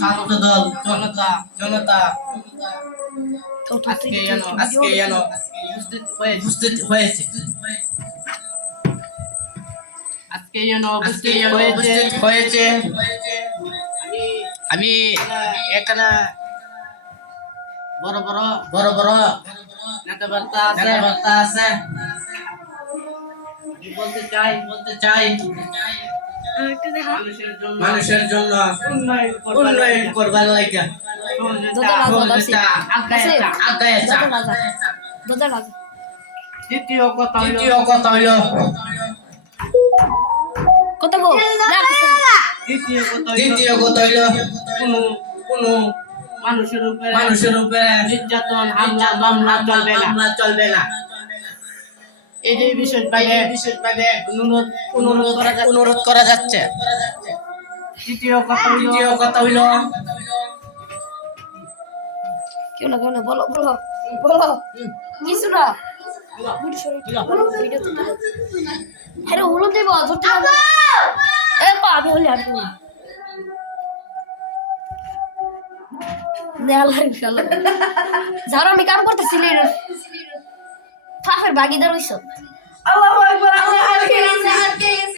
শান্ত দল জনতা আজকে যেন উপস্থিত হয়েছে আমি এখানে বড় বড় নেতাবার্তা আছে আমি বলতে চাই মানুষের জন্য উন্নয়ন করবার লাগে দ্বিতীয় কথা হইল কোনো মানুষের উপরে নির্যাতন হামলা মামলা চলবে না এই যে বিশেষভাবে অনুরোধ করা যাচ্ছে তৃতীয় কথা হইল কেউ না বলো কিছু না আরে হলুদ দেবো আমি হলি আর যারা আমি কাম করতেছিলি ফাফের ভাগিদার হইছ